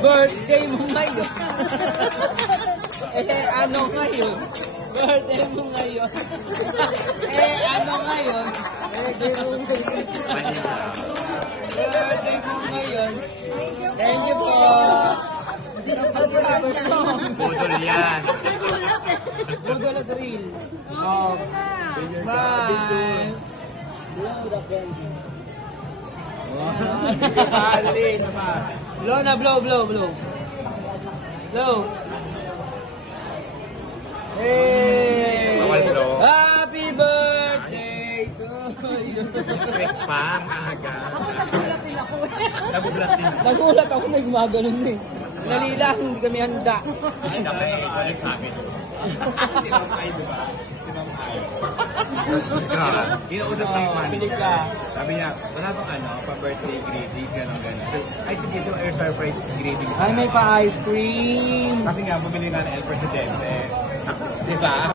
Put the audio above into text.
Birthday mo ngayon. Ano ngayon? Birthday mo ngayon. Ano ngayon? Birthday mo ngayon. Thank you po. Budol yan. Budol na sarili. Oh. Bye. Blow na, blow. Blow. Hey! Happy birthday to you. Quick pa, maaga. Nagulat ako, may gumaganon eh. Dali lang, hindi kami handa. Ay, dapat ikaw nagsabi. Di ba kayo, di ba? Inausap na yung manager. ka. Sabi niya, wala bang pa-birthday greeting, gano'n. Ay, sige, so air surprise greeting. Ay, may pa-ice cream. Kasi nga, bumili nga ng El Presidente. Di ba?